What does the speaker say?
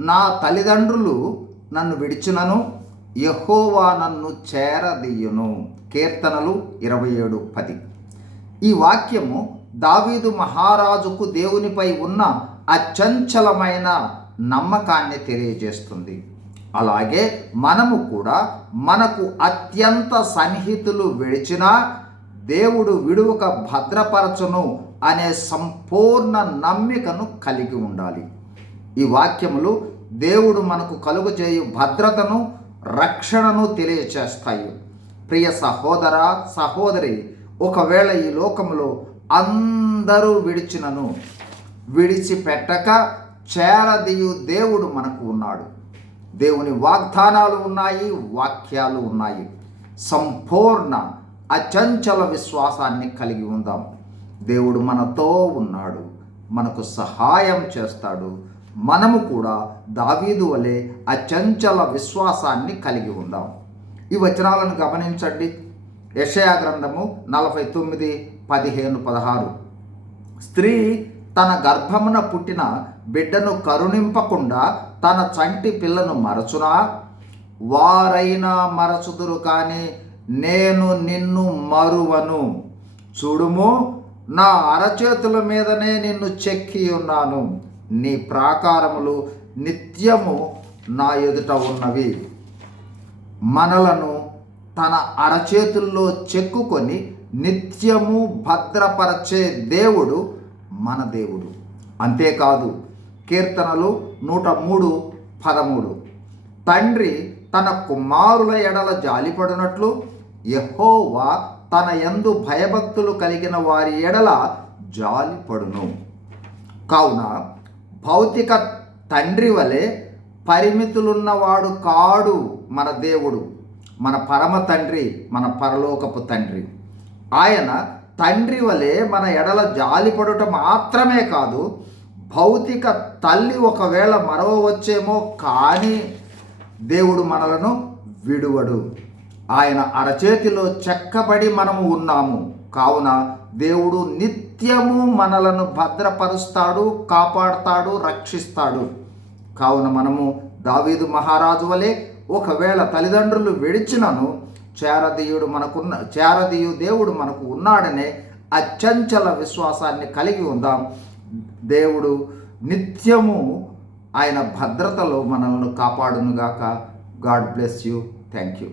నా తల్లిదండ్రులు నన్ను విడిచినను యహోవా నన్ను చేరదీయును. కీర్తనలు ఇరవై ఏడు పది. ఈ వాక్యము దావీదు మహారాజుకు దేవునిపై ఉన్న అచంచలమైన నమ్మకాన్ని తెలియజేస్తుంది. అలాగే మనము కూడా మనకు అత్యంత సన్నిహితులు విడిచినా దేవుడు విడువక భద్రపరచును అనే సంపూర్ణ నమ్మికను కలిగి ఉండాలి. ఈ వాక్యములు దేవుడు మనకు కలుగజేయు భద్రతను రక్షణను తెలియచేస్తాయి. ప్రియ సహోదర సహోదరి ఒకవేళ ఈ లోకంలో అందరూ విడిచినను విడిచిపెట్టక చేరదీయు దేవుడు మనకు ఉన్నాడు. దేవుని వాగ్దానాలు ఉన్నాయి వాక్యాలు ఉన్నాయి. సంపూర్ణ అచంచల విశ్వాసాన్ని కలిగి ఉందాం. దేవుడు మనతో ఉన్నాడు మనకు సహాయం చేస్తాడు మనము కూడా దావీదు వలె అచంచల విశ్వాసాన్ని కలిగి ఉందాం. ఈ వచనాలను గమనించండి. యషయా గ్రంథము నలభై తొమ్మిది పదిహేను పదహారు. స్త్రీ తన గర్భమున పుట్టిన బిడ్డను కరుణింపకుండా తన చంటి పిల్లను మరచునా? వారైనా మరచుదురు కానీ నేను నిన్ను మరువను. చూడుము నా అరచేతుల మీదనే నిన్ను చెక్కి ఉన్నాను. నీ ప్రాకారములు నిత్యము నా ఎదుట ఉన్నవి. మనలను తన అరచేతుల్లో చెక్కుకొని నిత్యము భద్రపరచే దేవుడు మన దేవుడు. అంతేకాదు కీర్తనలు నూట మూడు పదమూడు. తండ్రి తన కుమారుల ఎడల జాలిపడినట్లు యహోవా తన ఎందు భయభక్తులు కలిగిన వారి ఎడల జాలిపడును. కావున భౌతిక తండ్రి వలె పరిమితులున్నవాడు కాడు మన దేవుడు మన పరమ తండ్రి మన పరలోకపు తండ్రి. ఆయన తండ్రి వలె మన ఎడల జాలిపడుట మాత్రమే కాదు భౌతిక తల్లి ఒకవేళ మరవవచ్చేమో కానీ దేవుడు మనలను విడువడు. ఆయన అరచేతిలో చెక్కబడి మనము ఉన్నాము. కావున దేవుడు నిత్యము మనలను భద్రపరుస్తాడు కాపాడుతాడు రక్షిస్తాడు. కావున మనము దావీదు మహారాజు వలె ఒకవేళ తల్లిదండ్రులు విడిచినను చేరదీయుడు మనకున్న చేరదీయు దేవుడు మనకు ఉన్నాడనే అత్యంచల విశ్వాసాన్ని కలిగి ఉందాం. దేవుడు నిత్యము ఆయన భద్రతలో మనల్ని కాపాడునుగాక. God bless you. Thank you